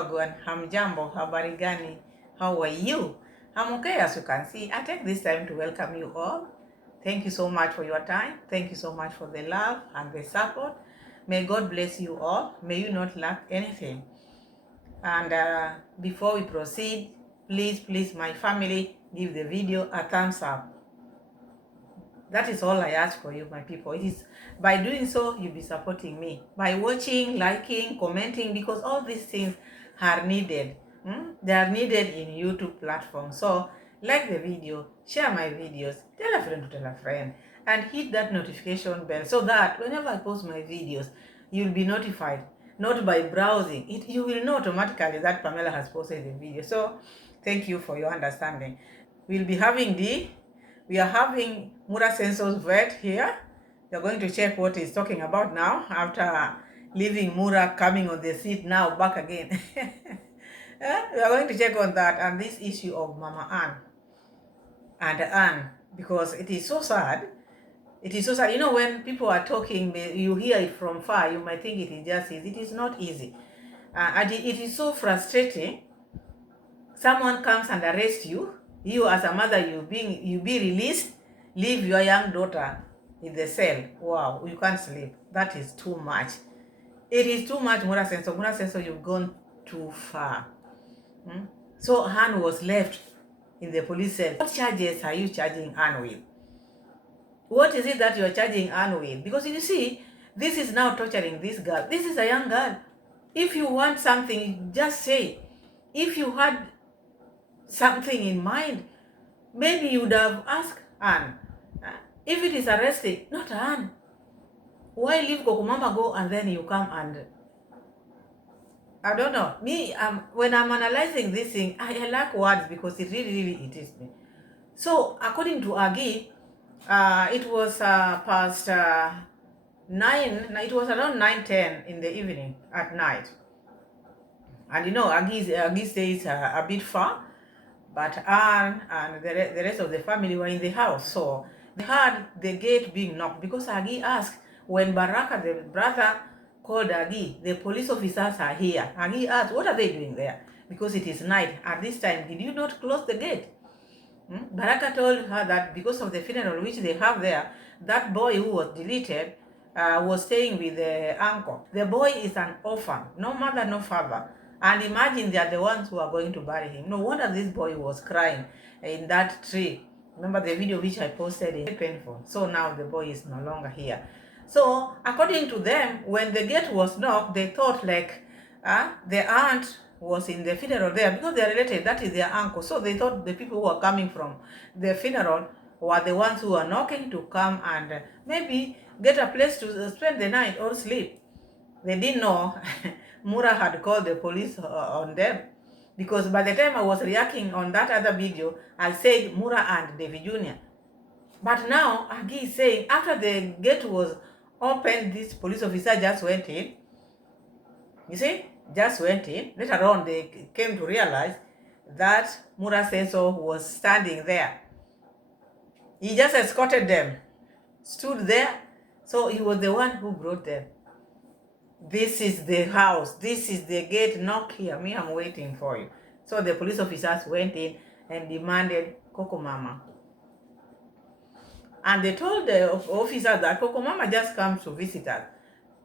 Wagwan, hamjambo, habari gani, how are you? I'm okay, as you can see. I take this time to welcome you all. Thank you so much for your time. Thank you so much for the love and the support. May God bless you all. May you not lack anything. And before we proceed, please, my family, give the video a thumbs up. That is all I ask for you, my people. It is by doing so, you'll be supporting me. By watching, liking, commenting, because all these things are needed. They are needed in YouTube platform. So, like the video, share my videos, tell a friend to tell a friend, and hit that notification bell so that whenever I post my videos, you'll be notified. Not by browsing. You will know automatically that Pamela has posted the video. So, thank you for your understanding. We are having Mura Senso's vet here. They're going to check what he's talking about now after leaving Mura coming on the seat now back again. We are going to check on that and this issue of Mama and Anne, because it is so sad. It is so sad. You know, when people are talking, you hear it from far, you might think it is just easy. It is not easy. And it is so frustrating. Someone comes and arrests you. You as a mother, you be released, leave your young daughter in the cell. Wow, you can't sleep. That is too much. It is too much, Mura Senso. Mura Senso, you've gone too far. So Anne was left in the police cell. What charges are you charging Anne with? What is it that you are charging Anne with? Because you see, this is now torturing this girl. This is a young girl. If you want something, just say. If you had something in mind, maybe you would have asked Anne. If it is arresting, not Anne. Why leave Kokomama go and then you come and... I don't know. Me, when I'm analyzing this thing, I lack words because it really irritates me. So, according to Agi, it was past 9, it was around 9:10 in the evening at night. And you know, Agi stays a bit far, but Anne and the rest of the family were in the house. So they heard the gate being knocked because Agi asked, when Baraka, the brother, called Agi, the police officers are here. Agi asked, what are they doing there? Because it is night. At this time, did you not close the gate? Baraka told her that because of the funeral which they have there, that boy who was deleted was staying with the uncle. The boy is an orphan, no mother, no father. And imagine they are the ones who are going to bury him. No wonder this boy was crying in that tree. Remember the video which I posted? It's painful. So now the boy is no longer here. So according to them, when the gate was knocked, they thought like the aunt was in the funeral there because they are related. That is their uncle. So they thought the people who are coming from the funeral were the ones who are knocking to come and maybe get a place to spend the night or sleep. They didn't know Mura had called the police on them, because by the time I was reacting on that other video, I said Mura and David Jr. But now Agi is saying after the gate was opened, this police officer just went in. You see, just went in. Later on, they came to realize that Mura Senso was standing there. He just escorted them, stood there. So he was the one who brought them. This is the house. This is the gate. Knock here. Me, I'm waiting for you. So the police officers went in and demanded Coco Mama. And they told the officers that Coco Mama just comes to visit us.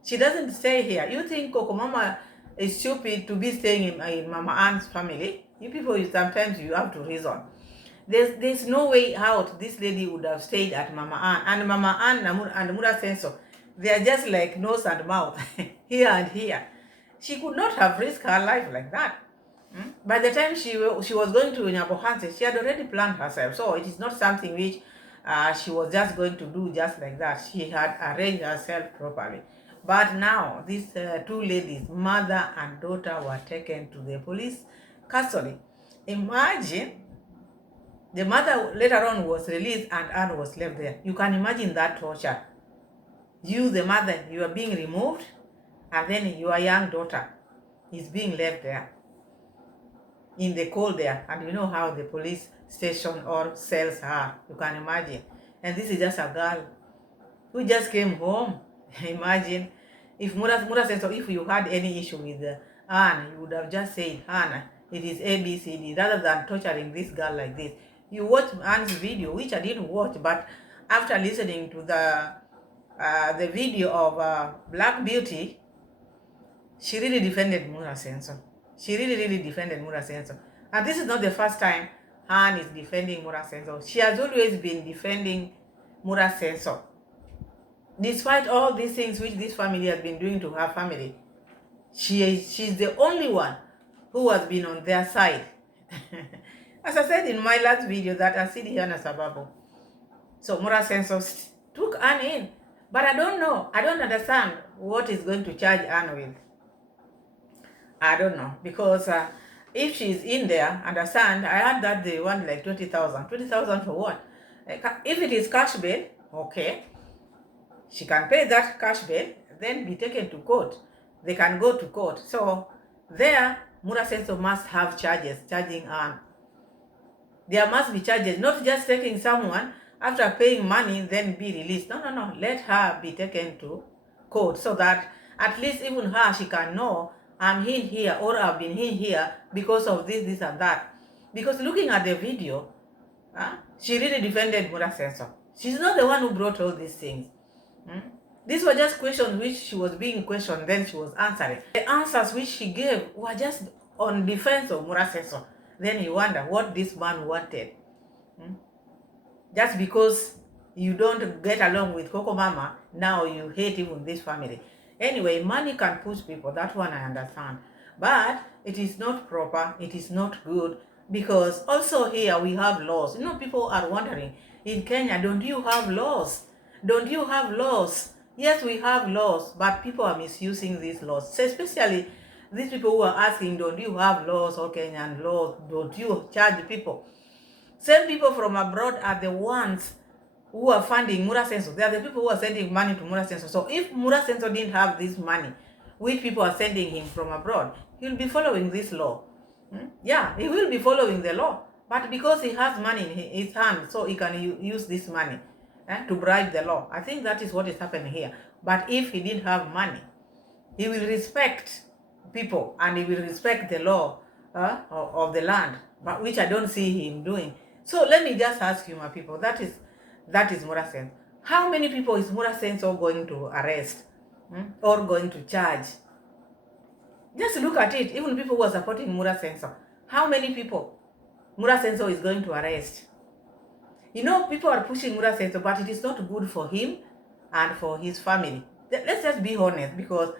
She doesn't stay here. You think Coco Mama is stupid to be staying in Mama Anne's family? You people, sometimes you have to reason. There's no way out this lady would have stayed at Mama Anne. And Mama Anne and Mura Senso, they are just like nose and mouth, here and here. She could not have risked her life like that. By the time she was going to Nyabohanse, she had already planned herself. So it is not something which she was just going to do just like that. She had arranged herself properly. But now, these two ladies, mother and daughter, were taken to the police custody. Imagine, the mother later on was released and Anne was left there. You can imagine that torture. You, the mother, you are being removed, and then your young daughter is being left there in the cold there. And you know how the police station or cells are. You can imagine. And this is just a girl who just came home. Imagine if Mura said, so if you had any issue with Anne, you would have just said, Hannah, it is ABCD, rather than torturing this girl like this. You watch Anne's video, which I didn't watch, but after listening to the video of Black Beauty, she really defended Mura Senso. She really defended Mura Senso. And this is not the first time Han is defending Mura Senso. She has always been defending Mura Senso. Despite all these things which this family has been doing to her family, she's the only one who has been on their side. As I said in my last video that I see the Hana Sababu. So Mura Senso took Anne in. But I don't know. I don't understand what is going to charge Anne with. I don't know. Because if she's in there, understand, I heard that they want like 20,000. 20,000 for what? If it is cash bail, okay. She can pay that cash bail, then be taken to court. They can go to court. So there, Mura Senso must have charges, charging Anne. There must be charges, not just taking someone after paying money, then be released. No. Let her be taken to court so that at least even her, she can know I'm in here or I've been in here because of this and that. Because looking at the video, she really defended Mura Senso. She's not the one who brought all these things. These were just questions which she was being questioned, then she was answering. The answers which she gave were just on defense of Mura Senso. Then you wonder what this man wanted. Just because you don't get along with Coco Mama, now you hate even this family. Anyway, money can push people, that one I understand. But it is not proper, it is not good, because also here we have laws. People are wondering, in Kenya, don't you have laws? Don't you have laws? Yes, we have laws, but people are misusing these laws. So especially these people who are asking, don't you have laws or Kenyan laws? Don't you charge people? Same people from abroad are the ones who are funding Mura Senso. They are the people who are sending money to Mura Senso. So if Mura Senso didn't have this money, which people are sending him from abroad, he'll be following this law. Yeah, he will be following the law. But because he has money in his hand, so he can use this money to bribe the law. I think that is what is happening here. But if he didn't have money, he will respect people and he will respect the law of the land, but which I don't see him doing. So let me just ask you, my people, that is Mura Senso. How many people is Mura Senso going to arrest or going to charge? Just look at it. Even people who are supporting Mura Senso, how many people Mura Senso is going to arrest? People are pushing Mura Senso, but it is not good for him and for his family. Let's just be honest, because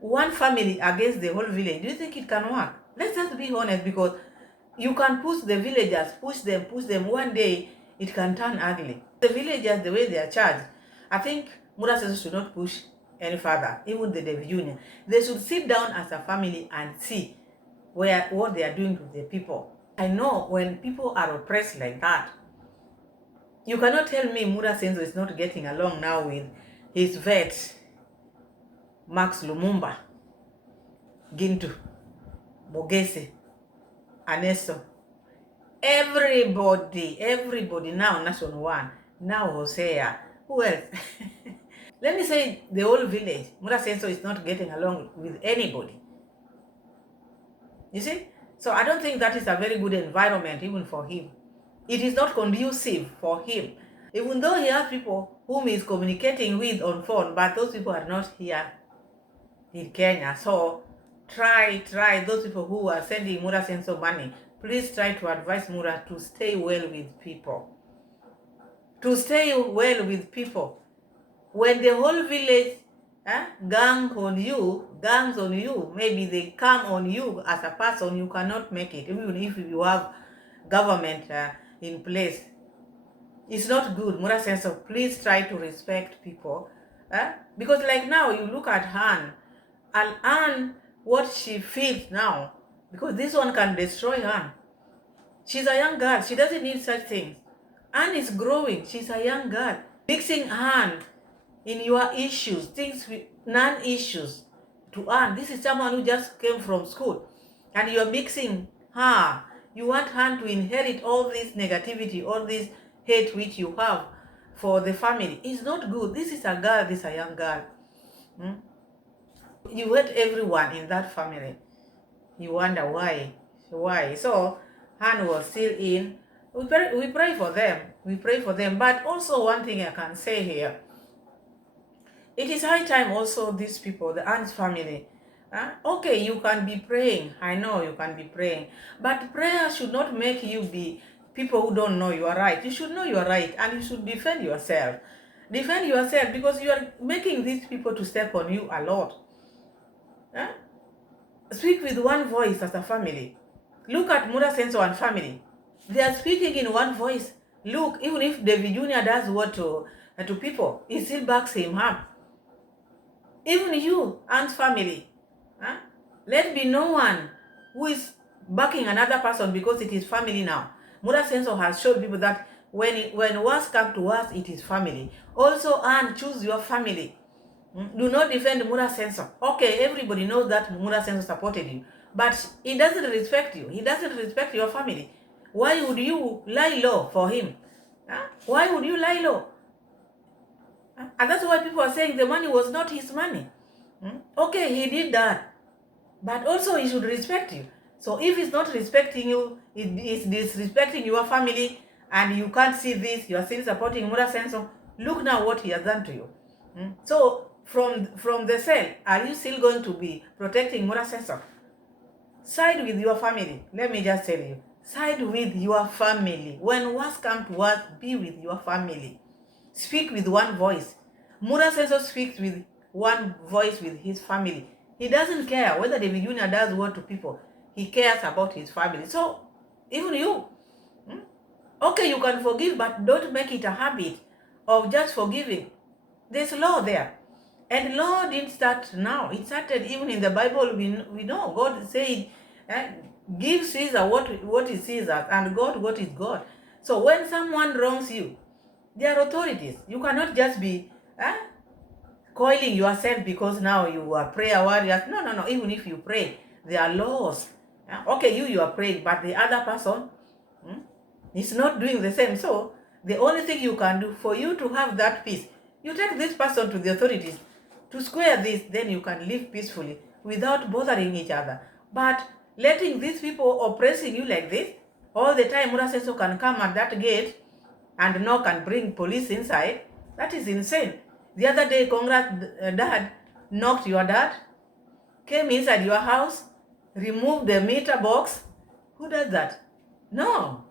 one family against the whole village, do you think it can work? Let's just be honest, because you can push the villagers, push them. One day, it can turn ugly. The villagers, the way they are charged, I think Mura Senso should not push any further, even the Dev Union. They should sit down as a family and see what they are doing to the people. I know when people are oppressed like that, you cannot tell me Mura Senso is not getting along now with his vet, Max Lumumba, Gintu, Bogese, Aneso. Everybody now, Nation One, now Hosea. Who else? Let me say the whole village, Mura Senso is not getting along with anybody. You see? So I don't think that is a very good environment even for him. It is not conducive for him. Even though he has people whom he is communicating with on phone, but those people are not here in Kenya. So try, those people who are sending Mura Senso money, please try to advise Mura to stay well with people. To stay well with people. When the whole village gangs on you, maybe they come on you as a person, you cannot make it, even if you have government in place. It's not good. Mura Senso, please try to respect people. Because like now, you look at Han, and Anne, what she feels now, because this one can destroy Anne. She's a young girl. She doesn't need such things. Anne is growing. She's a young girl. Mixing Anne in your issues, things with non-issues to Anne. This is someone who just came from school. And you're mixing her. You want Anne to inherit all this negativity, all this hate which you have for the family. It's not good. This is a young girl. You hate everyone in that family. You wonder why. Why? So Han was still in. We pray for them. We pray for them. But also one thing I can say here, it is high time also these people, the Han's family. Okay, you can be praying. I know you can be praying. But prayer should not make you be people who don't know you are right. You should know you are right and you should defend yourself. Defend yourself because you are making these people to step on you a lot. Speak with one voice as a family. Look at Mura Senso and family. They are speaking in one voice. Look, even if David Jr. does what to people, he still backs him up. Even you and family. Let be no one who is backing another person because it is family now. Mura Senso has showed people that when worse comes to worse, it is family. Also, and choose your family. Do not defend Mura Senso. Okay, everybody knows that Mura Senso supported you, but he doesn't respect you. He doesn't respect your family. Why would you lie low for him? Why would you lie low? And that's why people are saying the money was not his money. Okay, he did that, but also he should respect you. So if he's not respecting you, he is disrespecting your family, and you can't see this, you are still supporting Mura Senso. Look now what he has done to you. So from the cell, are you still going to be protecting Mura Senso? Side with your family. Let me just tell you, side with your family. When worse comes to worse, be with your family. Speak with one voice. Mura Senso speaks with one voice with his family. He doesn't care whether David Jr. does what to people. He cares about his family. So even you, okay, you can forgive, but don't make it a habit of just forgiving. There's law there. And law didn't start now. It started even in the Bible. We know God said, give Caesar what is Caesar, and God what is God. So when someone wrongs you, there are authorities. You cannot just be coiling yourself because now you are prayer warriors. No. Even if you pray, there are laws. Okay, you are praying, but the other person is not doing the same. So the only thing you can do for you to have that peace, you take this person to the authorities to square this, then you can live peacefully without bothering each other. But letting these people oppressing you like this all the time, Mura Senso can come at that gate and knock and bring police inside. That is insane. The other day, Congrats dad knocked your dad, came inside your house, removed the meter box. Who does that? No.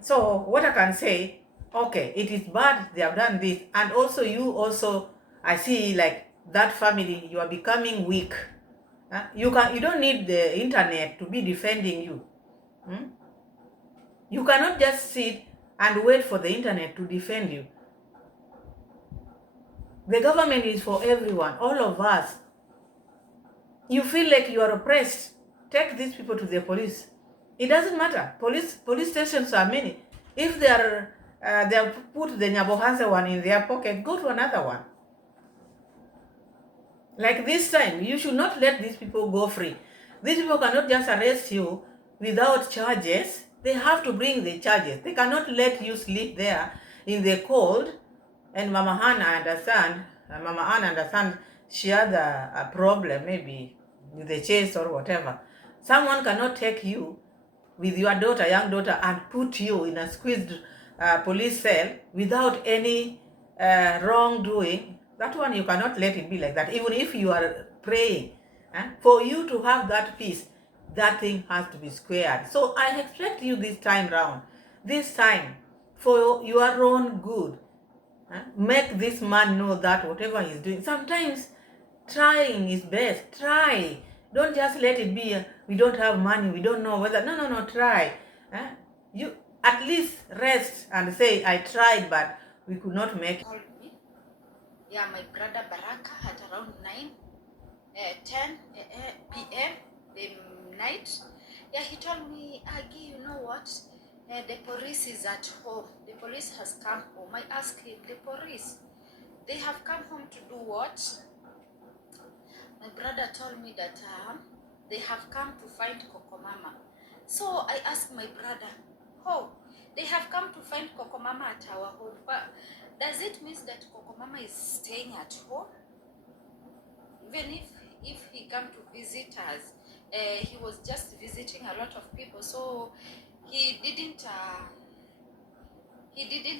So what I can say, okay, it is bad they have done this, and also you also, I see like that family, you are becoming weak. You don't need the internet to be defending you. You cannot just sit and wait for the internet to defend you. The government is for everyone, all of us. You feel like you are oppressed, take these people to the police. It doesn't matter. Police stations are many. If they have put the Nyabohanse one in their pocket, go to another one. Like this time, you should not let these people go free. These people cannot just arrest you without charges. They have to bring the charges. They cannot let you sleep there in the cold. And Mama Anna understand she had a problem maybe with the chase or whatever. Someone cannot take you with your daughter, young daughter, and put you in a squeezed police cell without any wrongdoing. That one you cannot let it be like that. Even if you are praying, for you to have that peace, that thing has to be squared. So I expect you this time round, this time, for your own good, make this man know that whatever he's doing, sometimes trying is best. Try. Don't just let it be, we don't have money, we don't know whether. No, try. You at least rest and say, I tried, but we could not make it. Yeah, my brother Baraka at around 10 p.m. the night. Yeah, he told me, Agi, you know what? The police is at home. The police has come home. I asked him, the police, they have come home to do what? My brother told me that they have come to find Coco Mama. So I asked my brother, oh, they have come to find Coco Mama at our home. But does it mean that Coco Mama is staying at home? Even if he come to visit us, he was just visiting a lot of people, so he didn't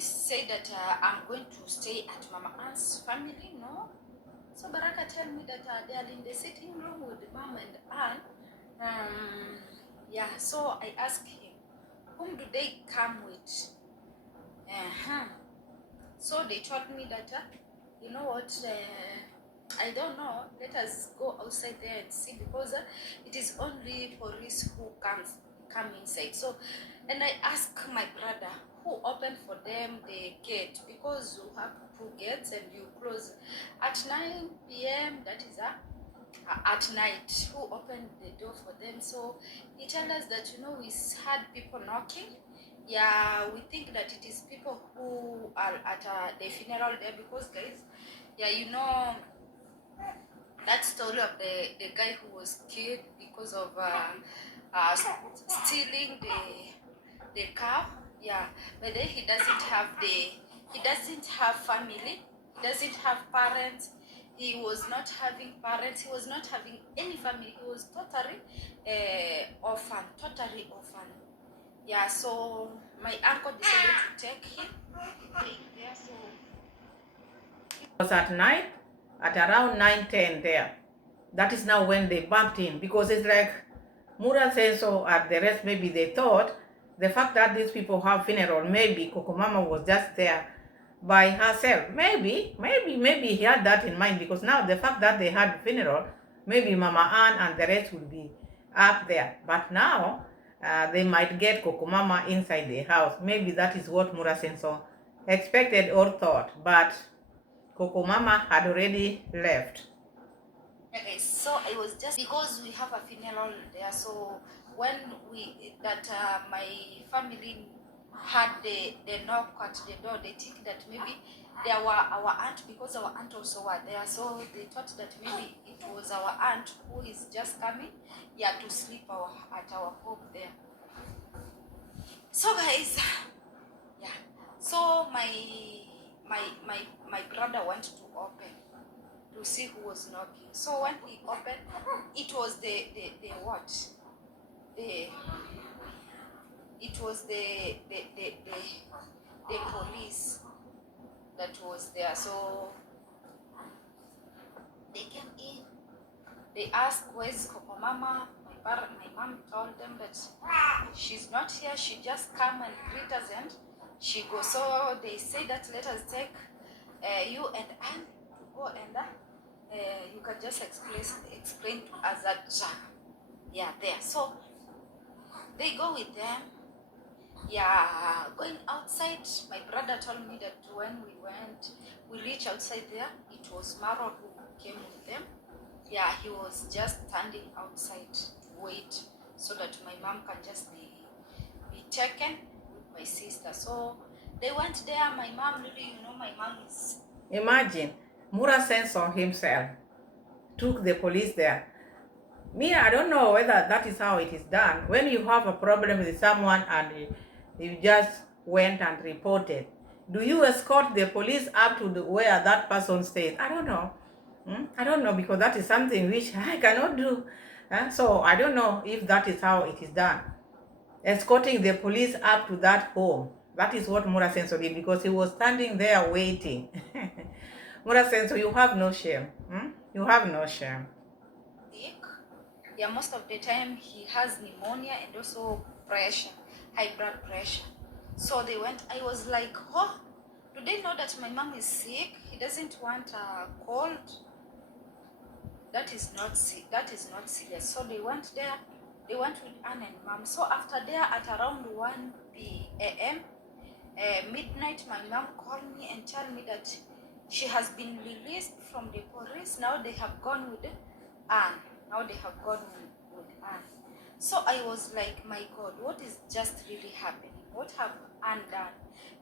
say that I'm going to stay at Mama Ann's family, no. So Baraka tell me that they are in the sitting room with Mom and Ann. Yeah, so I asked him, whom do they come with? So they told me that, you know what, I don't know, let us go outside there and see, because it is only police who come inside. So, and I asked my brother, who opened for them the gate, because you have two gates and you close at 9 p.m. That is at night. Who opened the door for them? So he told us that, you know, we had people knocking. Yeah, we think that it is people who are at the funeral there, because guys, yeah, you know that story of the guy who was killed because of stealing the cow. Yeah, but then he doesn't have family, he doesn't have parents, he was not having parents, he was not having any family, he was totally totally orphan. Yeah, so my uncle decided to take him there. So It was at night, at around 9:10 there. That is now when they bumped in, because it's like Mura says so, and the rest maybe they thought the fact that these people have funeral, maybe Kokomama was just there by herself. Maybe he had that in mind, because now the fact that they had funeral, maybe Mama Ann and the rest would be up there. But now they might get Kokomama inside the house. Maybe that is what Mura Senso expected or thought. But Kokomama had already left. okay, so I was just, because we have a funeral there, so when my family had the knock at the door, they think that maybe they were our aunt, because our aunt also were there, so they thought that maybe it was our aunt who is just coming, yeah, to sleep at our home there. So guys, yeah, so my brother went to open to see who was knocking. So when he opened, it was the what? It was the police that was there. So they came in. They asked, "Where's Coco Mama?" My mom told them that she's not here. She just come and greet us and she goes. So they say that let us take you and Anne to go and you can just explain to us that yeah, there. So they go with them. Yeah, going outside, my brother told me that when we reached outside there, it was Marwa who came with them. Yeah, he was just standing outside to wait so that my mom can just be taken with my sister. So they went there. My mom, really, you know, my mom is... Imagine, Mura Senso himself took the police there. Me, I don't know whether that is how it is done. When you have a problem with someone and you just went and reported, do you escort the police up to where that person stays? I don't know. I don't know, because that is something which I cannot do. So I don't know if that is how it is done. Escorting the police up to that home. That is what Mura Senso did, because he was standing there waiting. Mura Senso, you have no shame. You have no shame. Yeah, most of the time he has pneumonia and also pressure, high blood pressure. So they went, I was like, oh, do they know that my mom is sick? He doesn't want a cold. That is not serious. So they went there, they went with Anne and mom. So after there at around 1 p.m. Midnight, my mom called me and told me that she has been released from the police. Now they have gone with Anne. So I was like, my God, what is just really happening? What have Anne done?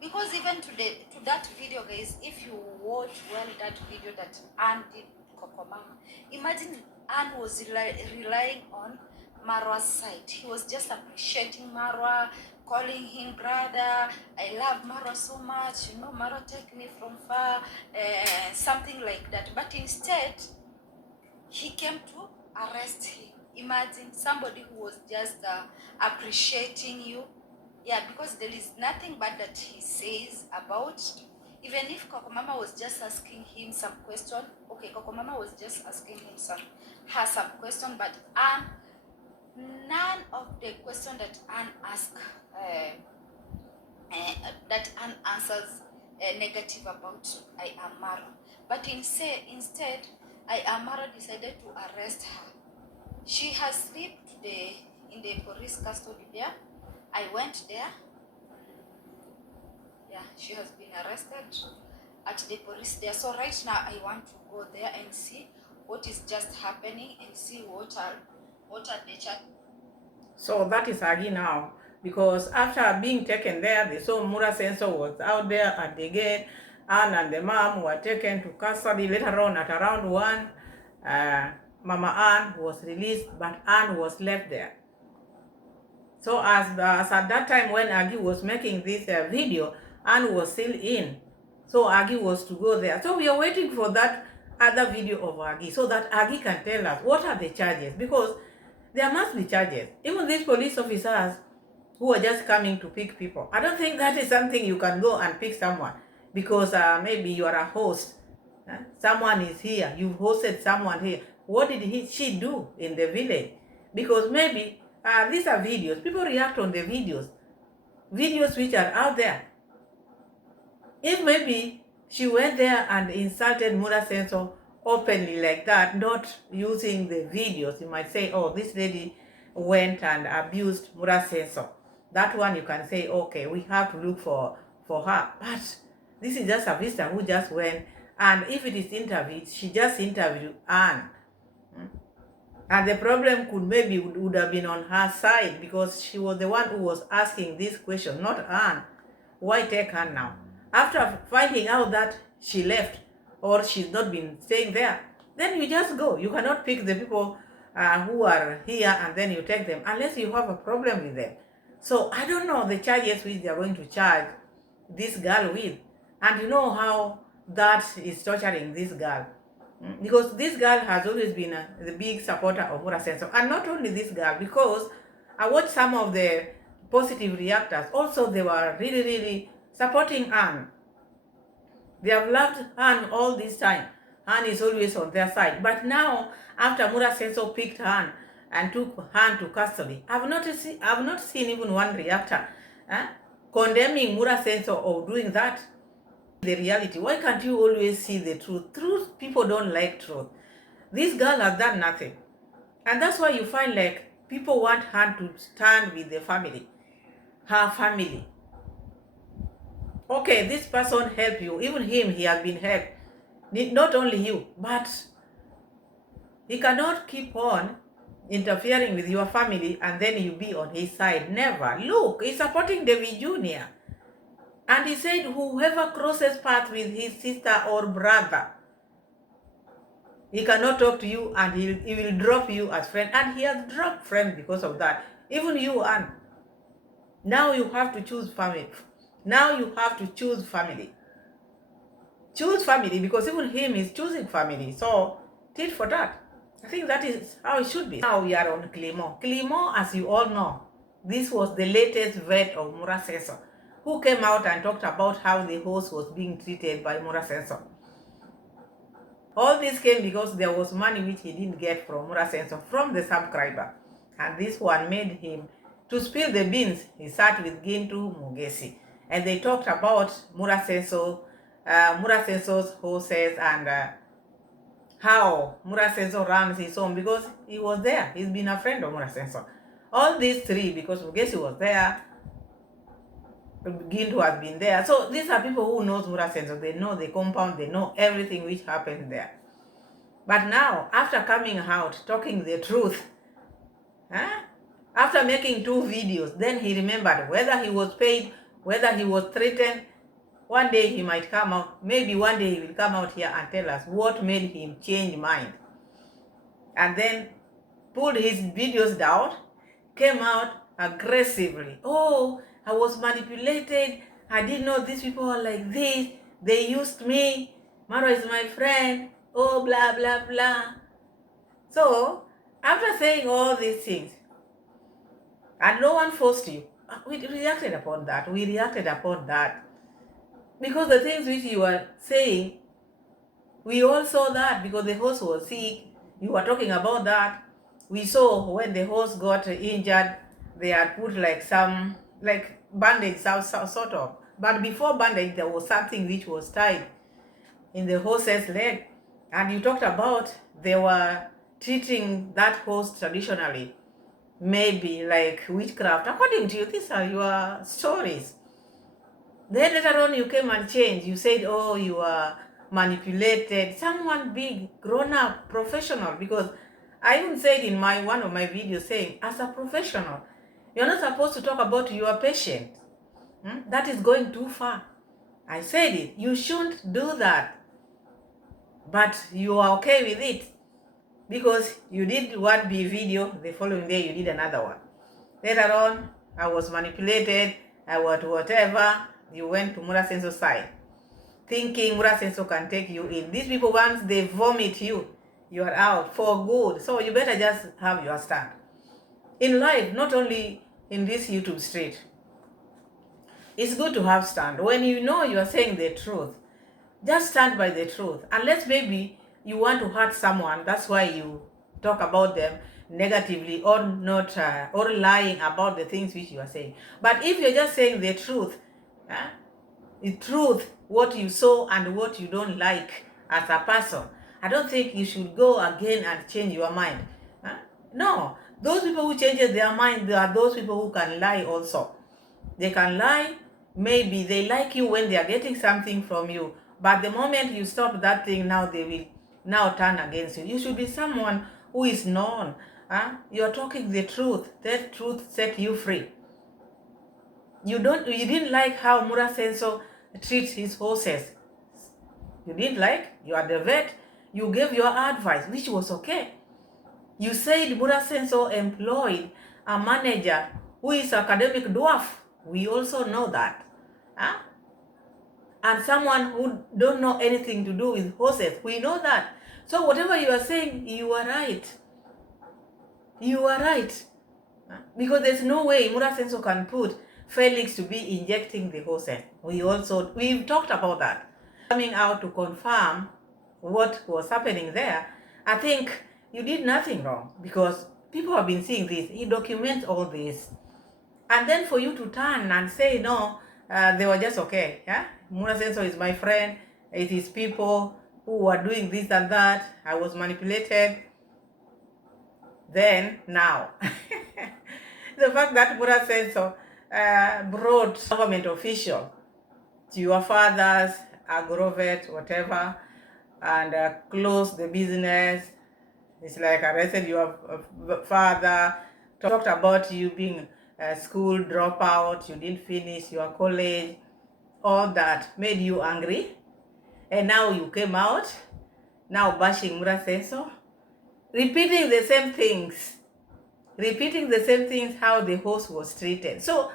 Because even to that video, guys, if you watch well that video that Anne did Coco Mama, imagine Anne was relying on Marwa's side. He was just appreciating Marwa, calling him brother. I love Marwa so much. You know, Marwa take me from far, something like that. But instead, he came to arrest him. Imagine somebody who was just appreciating you. Yeah, because there is nothing bad that he says about. Even if Coco Mama was just asking him some question, okay, Coco Mama was just asking him some question, but none of the question that Anne asked, that Anne answers negative about Iammarwa. But instead, Iammarwa decided to arrest her. She has slept in the police custody there. I went there. Yeah, she has been arrested at the police there. So right now, I want to go there and see what is just happening and see what are the charges. So that is Agi now, because after being taken there, they saw Mura Sensor was out there at the gate. Anne and the mom were taken to custody. Later on, at around 1, Mama Anne was released, but Anne was left there. So as at that time when Agi was making this video, Anne was still in. So Agi was to go there. So we are waiting for that other video of Agi so that Agi can tell us what are the charges, because there must be charges. Even these police officers who are just coming to pick people, I don't think that is something you can go and pick someone because maybe you are a host. Someone is here, you've hosted someone here. What did she do in the village? Because maybe these are videos. People react on the videos which are out there. If maybe she went there and insulted Mura Sensor openly like that, not using the videos, you might say, oh, this lady went and abused Mura Sensor. That one you can say, okay, we have to look for her. But this is just a visitor who just went, and if it is interviewed, she just interviewed Anne. And the problem would have been on her side because she was the one who was asking this question, not Anne. Why take Anne now? After finding out that she left or she's not been staying there, then you just go. You cannot pick the people who are here and then you take them unless you have a problem with them. So I don't know the charges which they are going to charge this girl with. And you know how that is torturing this girl. Because this girl has always been the big supporter of Mura Sensor. And not only this girl, because I watched some of the positive reactors. Also, they were really, really supporting Anne. They have loved Anne all this time. Anne is always on their side. But now, after Mura Sensor picked Anne and took Anne to custody, I've not seen even one reactor condemning Mura Sensor or doing that. The reality. Why can't you always see the truth? Truth, people don't like truth. This girl has done nothing. And that's why you find like people want her to stand with the family, her family. Okay, this person helped you. Even him, he has been helped. Not only you, but he cannot keep on interfering with your family and then you be on his side. Never. Look, he's supporting David Jr. And he said, whoever crosses paths with his sister or brother, he cannot talk to you and he will drop you as friend. And he has dropped friend because of that. Even you, and now you have to choose family. Now you have to choose family. Choose family because even him is choosing family. So, tit for that. I think that is how it should be. Now we are on Clément. Clément, as you all know, this was the latest vet of Mura Sensor, who came out and talked about how the host was being treated by Mura Sensor. All this came because there was money which he didn't get from Mura Sensor, from the subscriber. And this one made him to spill the beans. He sat with Gintu Mugesi. And they talked about Mura Sensor's horses and how Mura Sensor runs his home because he was there. He's been a friend of Mura Sensor. All these three, because Mugesi was there, Gintu has been there. So these are people who knows Mura Sensor. They know the compound. They know everything which happened there. But now, after coming out, talking the truth, after making 2 videos, then he remembered whether he was paid, whether he was threatened. One day he might come out. Maybe one day he will come out here and tell us what made him change mind. And then pulled his videos down, came out aggressively. Oh, I was manipulated. I didn't know these people are like this. They used me. Marwa is my friend. Oh, blah, blah, blah. So, After saying all these things, and no one forced you, we reacted upon that. We reacted upon that. Because the things which you were saying, we all saw that because the host was sick. You were talking about that. We saw when the host got injured, they had put like some, like bandage, some sort of. But before bandage, there was something which was tied in the horse's leg. And you talked about they were treating that horse traditionally, maybe like witchcraft. According to you, these are your stories. Then later on, you came and changed. You said, oh, you are manipulated. Someone big, grown up, professional. Because I even said in my one of my videos saying, as a professional, you're not supposed to talk about your patient. That is going too far. I said it. You shouldn't do that. But you are okay with it. Because you did one B video, the following day you did another one. Later on, I was manipulated, I was whatever, you went to Mura Senso side, thinking Mura Senso can take you in. These people, once they vomit you, you are out for good. So you better just have your stand. In life, not only in this YouTube street, it's good to have stand. When you know you are saying the truth, just stand by the truth. Unless maybe you want to hurt someone, that's why you talk about them negatively or not, or lying about the things which you are saying. But if you're just saying the truth, the truth, what you saw and what you don't like as a person, I don't think you should go again and change your mind. No, those people who changes their mind, they are those people who can lie also. They can lie. Maybe they like you when they are getting something from you, but the moment you stop that thing, now they will now turn against you. You should be someone who is known. You're talking the truth. That truth set you free. You didn't like how Mura Senso treats his horses. You didn't like. You are the vet. You gave your advice, which was okay. You said Mura Senso employed a manager who is academic dwarf. We also know that. And someone who don't know anything to do with horses. We know that. So whatever you are saying, you are right. You are right. Because there's no way Mura Senso can put Felix to be injecting the horses. We've talked about that. Coming out to confirm what was happening there, I think you did nothing wrong because people have been seeing this. He documents all this. And then for you to turn and say, no, they were just okay. Mura Senso is my friend. It is people who were doing this and that. I was manipulated. Then, now, the fact that Mura Senso brought government official to your father's agrovet, whatever, and closed the business. It's like arrested your father, talked about you being a school dropout, you didn't finish your college, all that made you angry. And now you came out, now bashing Mura Senso, repeating the same things, how the host was treated. So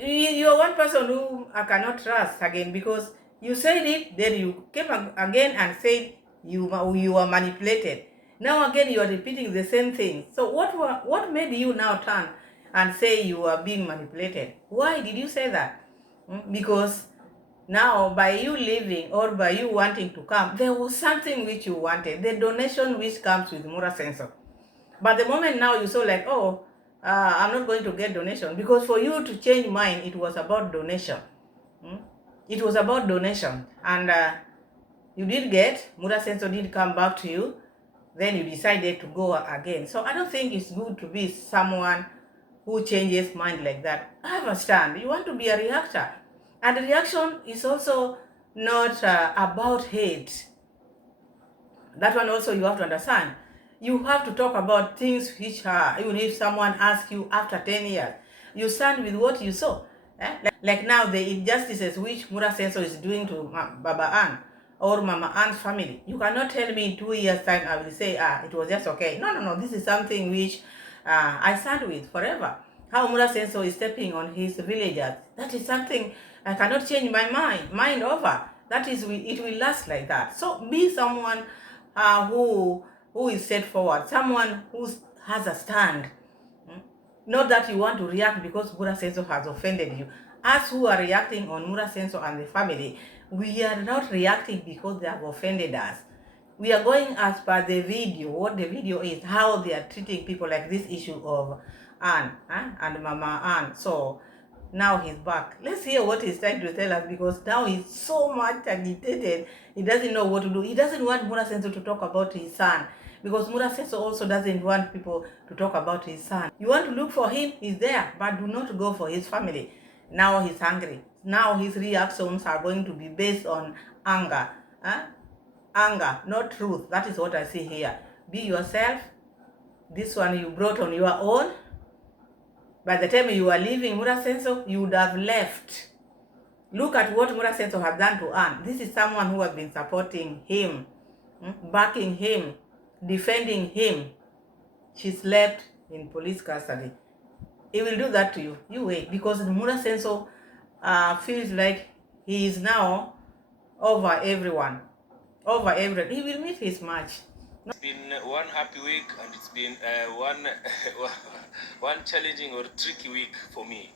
you're one person who I cannot trust again because you said it, then you came again and said you were manipulated. Now again you are repeating the same thing. So what made you now turn and say you are being manipulated? Why did you say that? Because now by you leaving or by you wanting to come, there was something which you wanted, the donation which comes with Mura Senso. But the moment now you saw like, oh, I'm not going to get donation, because for you to change mind, it was about donation. It was about donation, and you did get, Mura Senso did come back to you, then you decided to go again. So I don't think it's good to be someone who changes mind like that. I understand, you want to be a reactor, and the reaction is also not about hate. That one also you have to understand. You have to talk about things which are, even if someone asks you after 10 years, you stand with what you saw. Like now, the injustices which Mura Senso is doing to Baba Ann or Mama Ann's family. You cannot tell me in 2 years' time I will say, it was just okay. No. This is something which I stand with forever. How Mura Senso is stepping on his villagers, that is something I cannot change my mind over. That is, it will last like that. So be someone who who is set forward, someone who has a stand. Not that you want to react because Mura Senso has offended you. Us who are reacting on Mura Senso and the family, we are not reacting because they have offended us. We are going as per the video, what the video is, how they are treating people, like this issue of Anne and Mama Anne. So now he's back. Let's hear what he's trying to tell us, because now he's so much agitated. He doesn't know what to do. He doesn't want Mura Senso to talk about his son, because Mura Senso also doesn't want people to talk about his son. You want to look for him, he's there, but do not go for his family. Now he's angry. Now his reactions are going to be based on anger. Anger, not truth. That is what I see here. Be yourself. This one you brought on your own. By the time you are leaving Mura Senso, you would have left. Look at what Mura Senso has done to Anne. This is someone who has been supporting him, backing him, defending him. She slept in police custody. He will do that to you. You wait, because Mura Senso feels like he is now over everyone. Over everyone. He will miss his match. It's been one happy week, and it's been one one challenging or tricky week for me.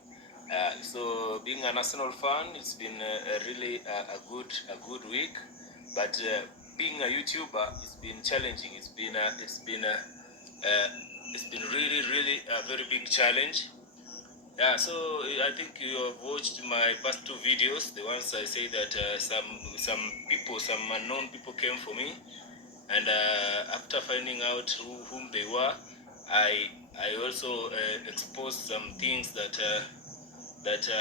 So being an Arsenal fan, it's been really a good week. But being a YouTuber, it's been challenging. It's been really a very big challenge. Yeah, so I think you have watched my past two videos. The ones I say that some people, some unknown people came for me, and after finding out whom they were, I also exposed some things that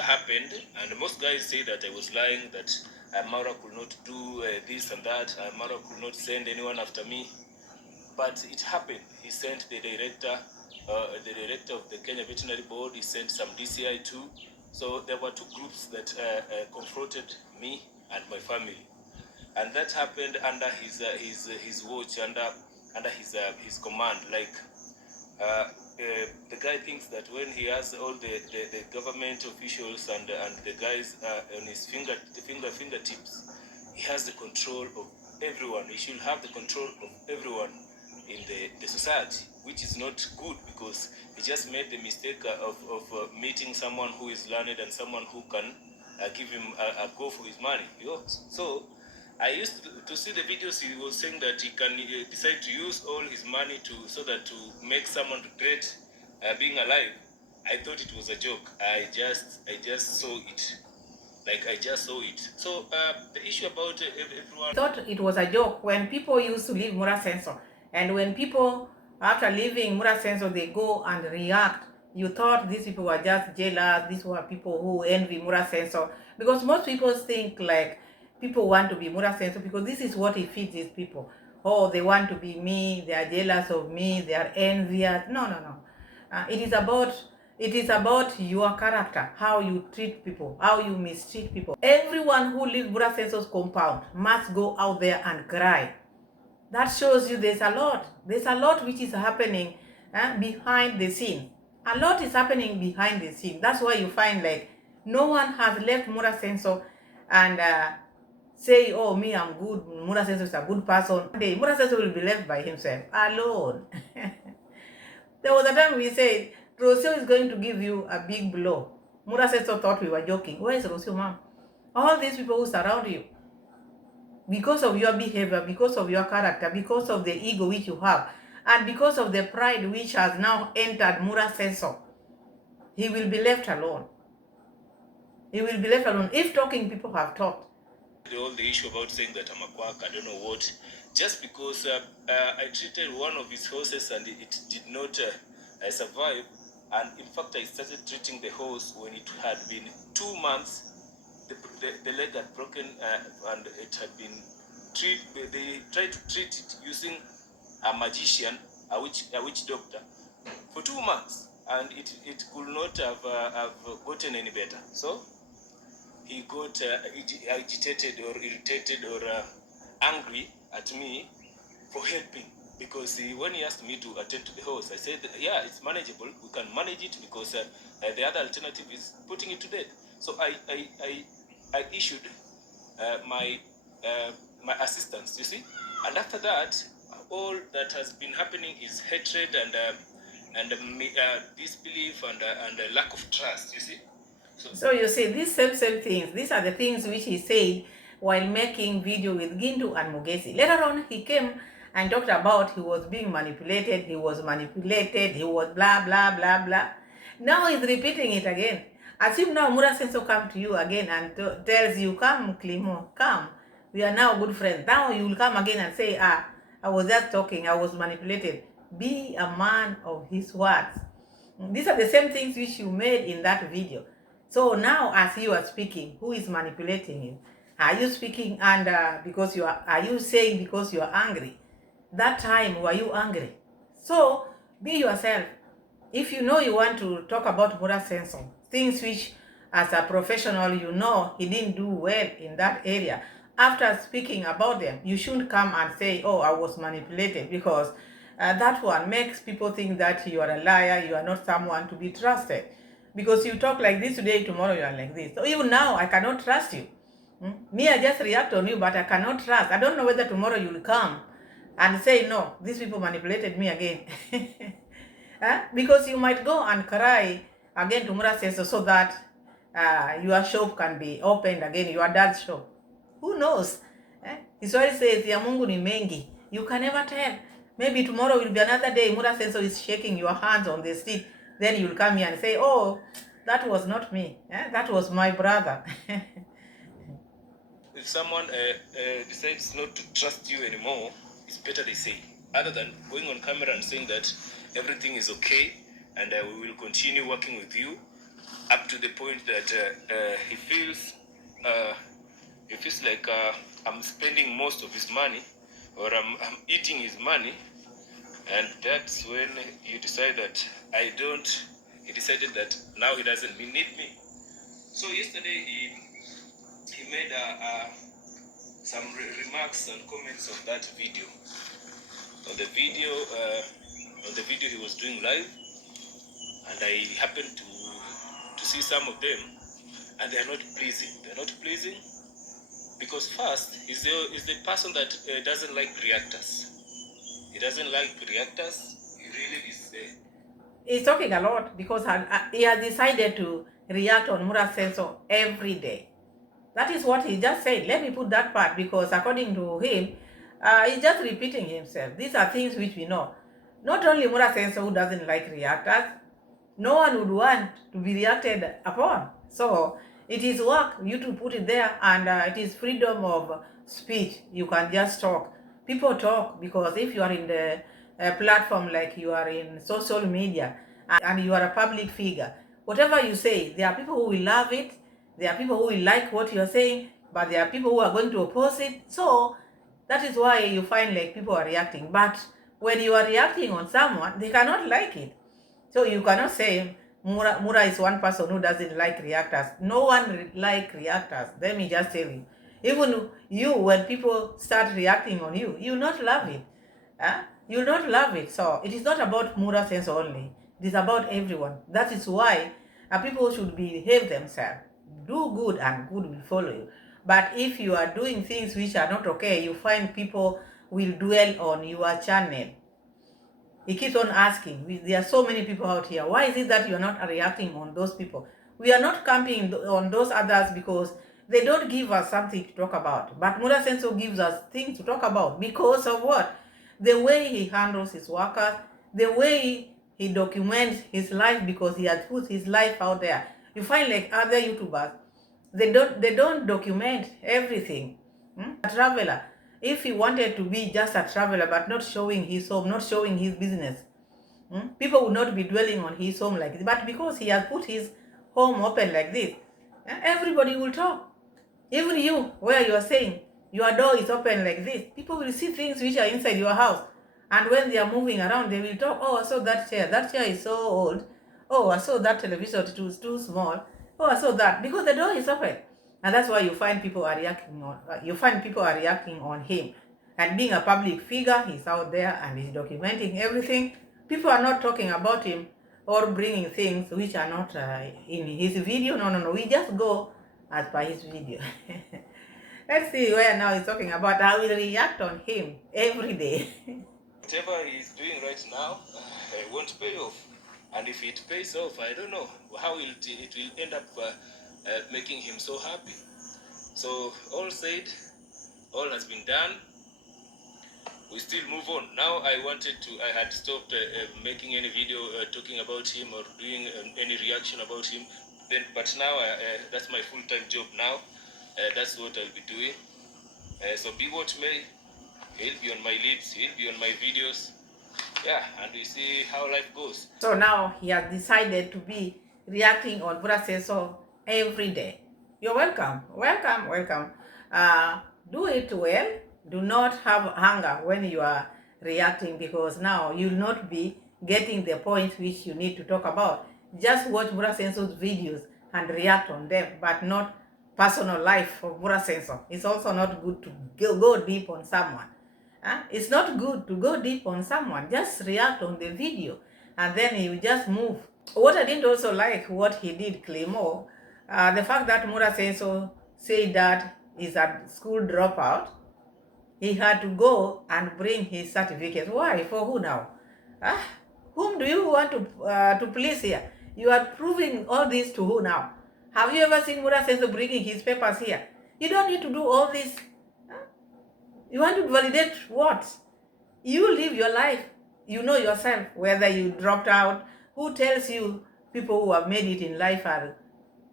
happened, and most guys say that I was lying, that Marwa could not do this and that, Marwa could not send anyone after me, but it happened. He sent the director of the Kenya Veterinary Board. He sent some DCI too. So there were two groups that confronted me and my family, and that happened under his watch, under his command. Like the guy thinks that when he has all the government officials and the guys on his fingertips, he has the control of everyone. He should have the control of everyone in the society, which is not good, because he just made the mistake of meeting someone who is learned and someone who can give him a go for his money. So I used to see the videos. He was saying that he can decide to use all his money so that to make someone regret being alive. I thought it was a joke. I just saw it. Like, I just saw it. So the issue about everyone. I thought it was a joke when people used to leave Mura Senso, and when people after leaving Mura Senso they go and react. You thought these people were just jealous. These were people who envy Mura Senso, because most people think like people want to be Mura Senso because this is what he feeds his people. Oh, they want to be me. They are jealous of me. They are envious. No. It is about your character, how you treat people, how you mistreat people. Everyone who leaves Mura Senso's compound must go out there and cry. That shows you there's a lot which is happening behind the scene. A lot is happening behind the scene. That's why you find like no one has left Mura Senso and say, oh, me, I'm good. Mura Senso is a good person. Mura Senso will be left by himself, alone. There was a time we said, Rocio is going to give you a big blow. Mura Senso thought we were joking. Where is Rocio, mom? All these people who surround you, because of your behavior, because of your character, because of the ego which you have, and because of the pride which has now entered Mura Senso, he will be left alone. He will be left alone if talking people have talked. All the issue about saying that I'm a quack, I don't know what, just because I treated one of his horses and it did not survive, and in fact I started treating the horse when it had been 2 months. The leg had broken and it had been they tried to treat it using a magician, a witch doctor, for 2 months, and it could not have gotten any better. So he got agitated or irritated or angry at me for helping, because when he asked me to attend to the horse, I said, yeah, it's manageable, we can manage it, because the other alternative is putting it to death. So I issued my assistance, you see, and after that, all that has been happening is hatred and disbelief and lack of trust. You see. So you see, these same things, these are the things which he said while making video with Gindu and Mugesi. Later on, he came and talked about he was being manipulated, he was blah, blah, blah, blah. Now he's repeating it again. As if now Mura Senso come to you again and tells you, come, Klimo, come. We are now good friends. Now you will come again and say, I was just talking, I was manipulated. Be a man of his words. These are the same things which you made in that video. So now, as you are speaking, who is manipulating you? Are you speaking and because are you saying because you are angry? That time, were you angry? So be yourself. If you know you want to talk about Mura Senso, things which as a professional you know he didn't do well in that area, after speaking about them, you shouldn't come and say, oh, I was manipulated, because that one makes people think that you are a liar, you are not someone to be trusted. Because you talk like this today, tomorrow you are like this. So even now, I cannot trust you. Me, I just react on you, but I cannot trust. I don't know whether tomorrow you will come and say, no, these people manipulated me again. Because you might go and cry again to Mura Senso so that your shop can be opened again, your dad's shop. Who knows? Israel says, ya Mungu ni mengi. You can never tell. Maybe tomorrow will be another day. Mura Senso is shaking your hands on the seat. Then you'll come here and say, oh, that was not me. That was my brother. If someone decides not to trust you anymore, it's better they say. Other than going on camera and saying that everything is okay and we will continue working with you up to the point that he feels like I'm spending most of his money, or I'm eating his money, and that's when you decide that I don't. He decided that now he doesn't need me. So yesterday he made some remarks and comments on that video. On the video he was doing live, and I happened to see some of them, and they are not pleasing. They're not pleasing because first, he's the person that doesn't like reactors. He doesn't like reactors. He really is. He's talking a lot because he has decided to react on Mura Senso every day. That is what he just said. Let me put that part, because according to him, he's just repeating himself. These are things which we know. Not only Mura Senso who doesn't like reactors, no one would want to be reacted upon. So it is work, you to put it there, and it is freedom of speech. You can just talk. People talk because if you are in the platform, like you are in social media and you are a public figure, whatever you say, there are people who will love it, there are people who will like what you are saying, but there are people who are going to oppose it. So that is why you find like people are reacting. But when you are reacting on someone, they cannot like it. So you cannot say Mura is one person who doesn't like reactors. No one like reactors. Let me just tell you. Even you, when people start reacting on you, you not love it. You not love it. So it is not about Mura Senso only. It is about everyone. That is why people should behave themselves. Do good and good will follow you. But if you are doing things which are not okay, you find people will dwell on your channel. He keeps on asking. There are so many people out here. Why is it that you are not reacting on those people? We are not camping on those others because they don't give us something to talk about. But Mura Senso gives us things to talk about because of what? The way he handles his workers, the way he documents his life, because he has put his life out there. You find like other YouTubers, they don't document everything. A traveler, if he wanted to be just a traveler but not showing his home, not showing his business, people would not be dwelling on his home like this. But because he has put his home open like this, everybody will talk. Even you, where you are saying your door is open like this, people will see things which are inside your house. And when they are moving around, they will talk, oh, I saw that chair. That chair is so old. Oh, I saw that television, it was too small. Oh, I saw that. Because the door is open. And that's why you find people are reacting on him. And being a public figure, he's out there and he's documenting everything. People are not talking about him or bringing things which are not in his video. No. We just go as per his video. Let's see where now he's talking about. I will react on him every day. whatever he's doing right now won't pay off. And if it pays off, I don't know how it will end up making him so happy. So all said, all has been done. We still move on. Now I had stopped making any video talking about him or doing any reaction about him. But now that's my full-time job now. That's what I'll be doing. So be what may, he'll be on my leads, he'll be on my videos. Yeah, and we see how life goes. So now he has decided to be reacting on Buraseso every day. You're welcome, welcome, welcome. Do it well. Do not have hunger when you are reacting, because now you'll not be getting the point which you need to talk about. Just watch Burasenso's videos and react on them, but not personal life of Burasenso. It's also not good to go deep on someone. It's not good to go deep on someone. Just react on the video and then you just move. What I didn't also like what he did, Claymore, the fact that Mura Senso said that he's a school dropout, he had to go and bring his certificate. Why? For who now? Whom do you want to please here? You are proving all this to who now? Have you ever seen Mura Senso bringing his papers here? You don't need to do all this. You want to validate what? You live your life. You know yourself, whether you dropped out. Who tells you people who have made it in life are,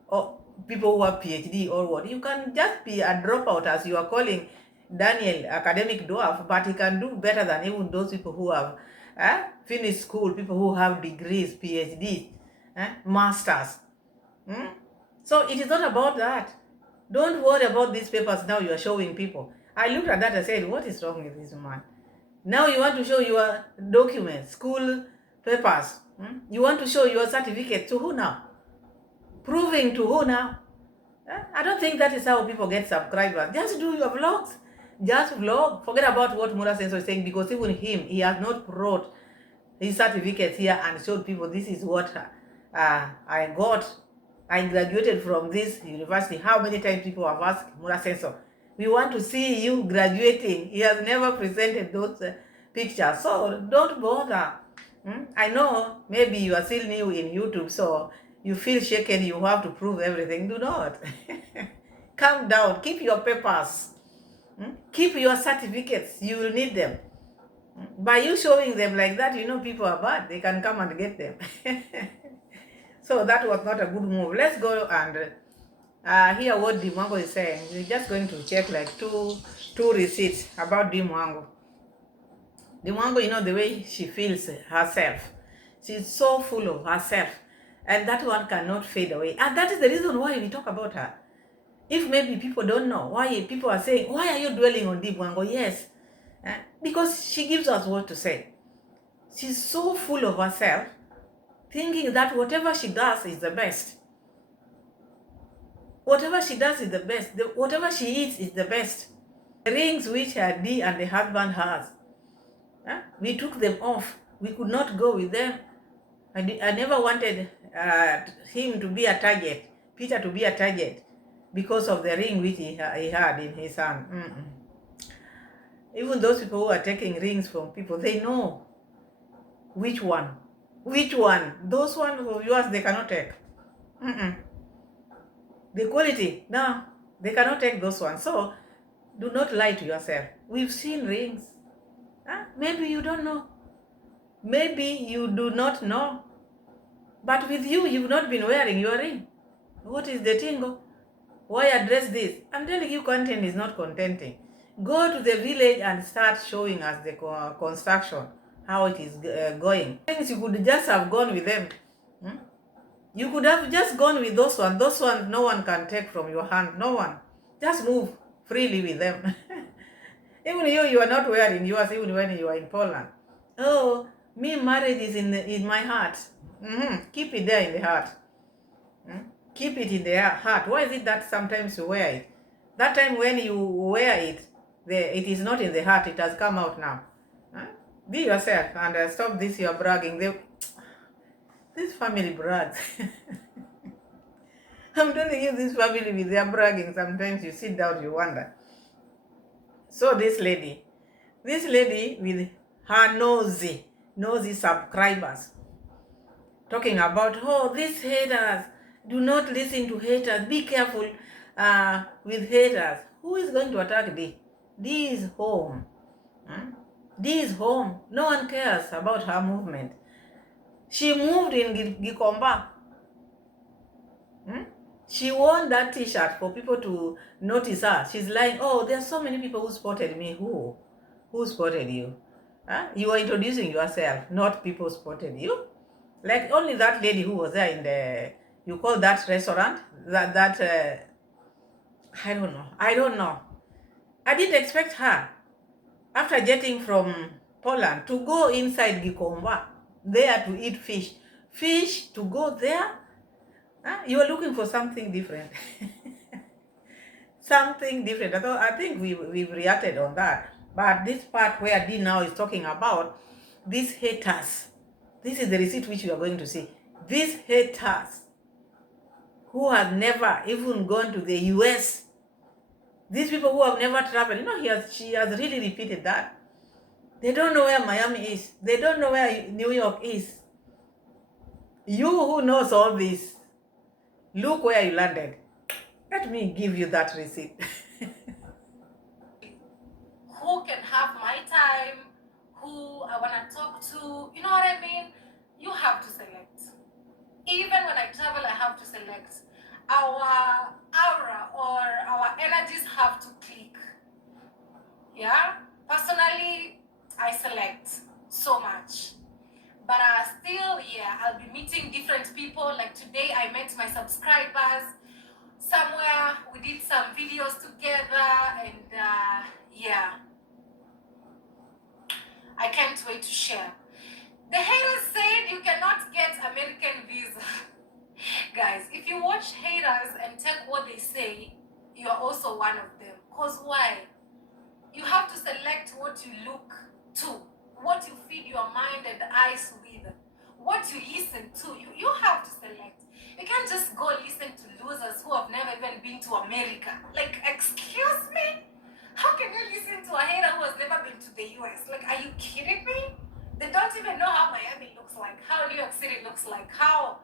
or people who have PhD or what? You can just be a dropout, as you are calling Daniel academic dwarf, but he can do better than even those people who have finished school, people who have degrees, PhDs, masters. So it is not about that. Don't worry about these papers now you are showing people. I looked at that and said, what is wrong with this man? Now you want to show your documents, school papers. You want to show your certificate to who now? Proving to who now? I don't think that is how people get subscribers. Just do your vlogs. Just vlog. Forget about what Mura Senso is saying, because even him, he has not brought his certificates here and showed people this is what I got. I graduated from this university. How many times people have asked Mura Senso, we want to see you graduating. He has never presented those pictures. So don't bother. I know maybe you are still new in YouTube, so you feel shaken, you have to prove everything. Do not. Calm down. Keep your papers. Keep your certificates. You will need them. By you showing them like that, you know people are bad. They can come and get them. So that was not a good move. Let's go and hear what Dimwango is saying. We're just going to check like two receipts about Dimwango. Dimwango, you know the way she feels herself. She's so full of herself. And that one cannot fade away. And that is the reason why we talk about her. If maybe people don't know why people are saying, why are you dwelling on Dimwango? Yes. Because she gives us what to say. She's so full of herself, thinking that whatever she does is the best. Whatever she does is the best. Whatever she eats is the best. The rings which her D and the husband has, we took them off. We could not go with them. I never wanted him to be a target, Peter to be a target, because of the ring which he had in his hand. Even those people who are taking rings from people, they know which one. Which one? Those ones of yours, they cannot take. The quality, no, they cannot take those ones. So do not lie to yourself. We've seen rings. Maybe you don't know. Maybe you do not know. But with you, you've not been wearing your ring. What is the tingle? Why address this? I'm telling you, content is not contenting. Go to the village and start showing us the construction, how it is going. Things you could just have gone with them. You could have just gone with those ones. Those ones no one can take from your hand. No one. Just move freely with them. Even you are not wearing yours, even when you are in Poland. Oh, me, marriage is in my heart. Keep it there in the heart. Keep it in the heart. Why is it that sometimes you wear it? That time when you wear it, it is not in the heart. It has come out now. Be yourself and stop this your bragging. This family brags. I'm telling you, this family with their bragging, sometimes you sit down, you wonder. So this lady with her nosy subscribers, talking about, oh, these haters, do not listen to haters, be careful with haters. Who is going to attack D? D is home. D is home. No one cares about her movement. She moved in Gikomba. She wore that t-shirt for people to notice her. She's like, oh, there are so many people who spotted me. Who spotted you? You are introducing yourself, not people spotted you. Like only that lady who was there in the, you call that restaurant, I don't know. I didn't expect her, after jetting from Poland, to go inside Gikomba, there to eat fish to go there. You are looking for something different. Something different. I think we've reacted on that. But this part where D now is talking about these haters, this is the receipt which you are going to see. These haters who have never even gone to the US, these people who have never traveled, she has really repeated that. They don't know where Miami is. They don't know where New York is. You who knows all this, look where you landed. Let me give you that receipt. Who can have my time, who I want to talk to, you know what I mean? You have to select. Even when I travel, I have to select. Our aura or our energies have to click. Yeah? Personally, I select so much. But still, yeah, I'll be meeting different people. Like today, I met my subscribers. Somewhere, we did some videos together, and yeah. I can't wait to share. The haters said you cannot get American visa. Guys, if you watch haters and take what they say, you are also one of them. Cause why? You have to select what you look to, what you feed your mind and eyes with, what you listen to. You have to select. You can't just go listen to losers who have never even been to America. Like, excuse me? How can you listen to a hater who has never been to the US? Like, are you kidding me? They don't even know how Miami looks like, how New York City looks like, how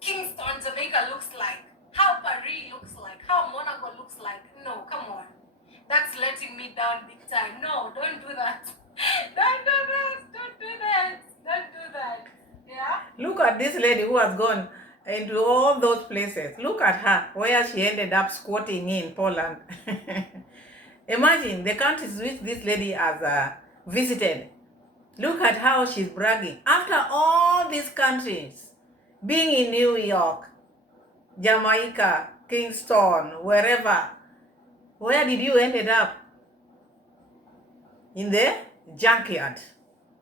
Kingston, Jamaica looks like, how Paris looks like, how Monaco looks like. No, come on. That's letting me down big time. No, don't do that. Don't do that. Don't do that. Don't do that. Yeah? Look at this lady who has gone into all those places. Look at her, where she ended up squatting in Poland. Imagine the countries which this lady has visited. Look at how she's bragging. After all these countries, being in New York, Jamaica, Kingston, wherever, where did you ended up? In the junkyard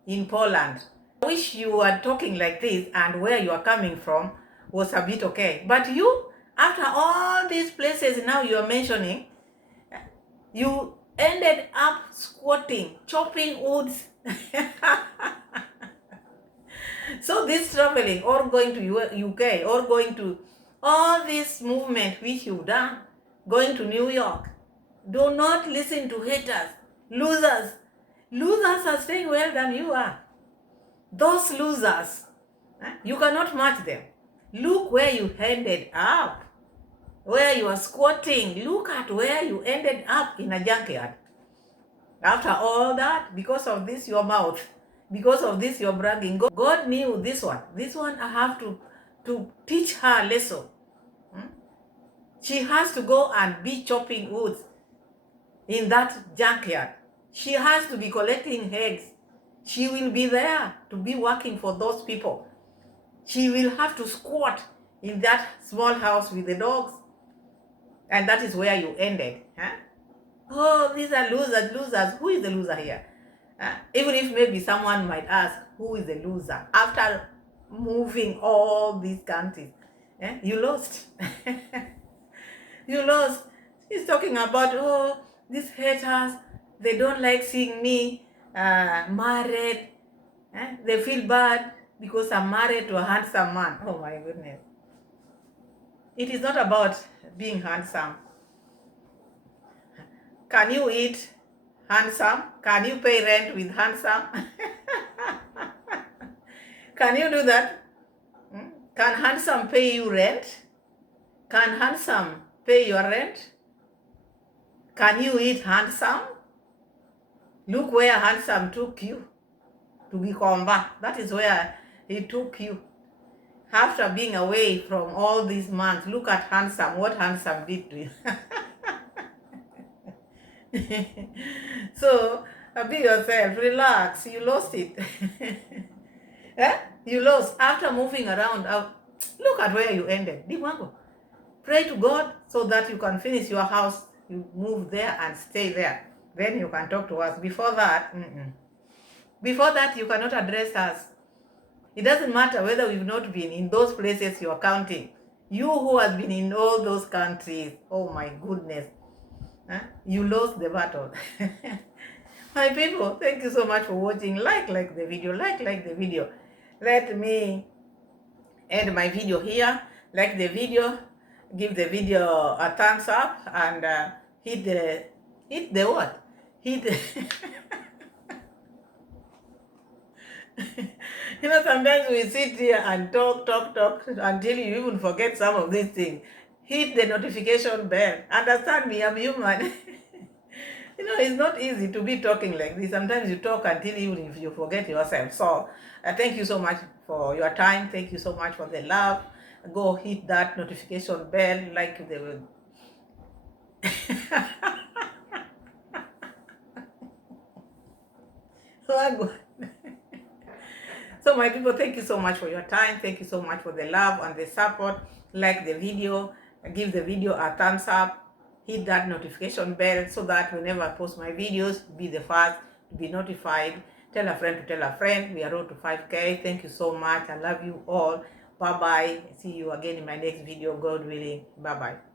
in Poland. I wish you were talking like this and where you are coming from was a bit okay. But you, after all these places now you are mentioning, you ended up squatting, chopping woods. So this traveling or going to UK or going to all this movement which you've done, going to New York, do not listen to haters, losers. Losers are staying well than you are. Those losers, you cannot match them. Look where you ended up, where you are squatting. Look at where you ended up, in a junkyard. After all that, because of this your mouth, because of this your bragging, God knew this one. This one I have to teach her a lesson. She has to go and be chopping woods in that junkyard. She has to be collecting eggs. She will be there to be working for those people. She will have to squat in that small house with the dogs. And that is where you ended. Oh, these are losers. Who is the loser here? Even if maybe someone might ask, who is the loser? After moving all these countries, you lost. You lost. He's talking about, oh, these haters, they don't like seeing me married. They feel bad because I'm married to a handsome man. Oh my goodness. It is not about being handsome. Can you eat Handsome? Can you pay rent with handsome? Can you do that? Can handsome pay you rent? Can handsome pay your rent? Can you eat handsome? Look where handsome took you to Gikomba. That is where he took you. After being away from all these months, look at handsome, what handsome did to you. So, be yourself, relax, you lost it. Eh? You lost after moving around. Look at where you ended. Dimwango. Pray to God so that you can finish your house, you move there and stay there. Then you can talk to us. Before that, you cannot address us. It doesn't matter whether we've not been in those places you're counting. You who has been in all those countries, oh my goodness, you lost the battle. My people, thank you so much for watching. Like the video, like the video. Let me end my video here. Like the video, give the video a thumbs up, and hit the what? Hit the you know, sometimes we sit here and talk until you even forget some of these things. Hit the notification bell. Understand me, I'm human. You know, it's not easy to be talking like this. Sometimes you talk until even if you forget yourself. So thank you so much for your time. Thank you so much for the love. Go hit that notification bell like they will. So my people, thank you so much for your time. Thank you so much for the love and the support. Like the video, give the video a thumbs up, hit that notification bell so that whenever I post my videos, be the first to be notified. Tell a friend to tell a friend. We are road to 5K. Thank you so much. I love you all. Bye bye. See you again in my next video, God willing. Bye bye.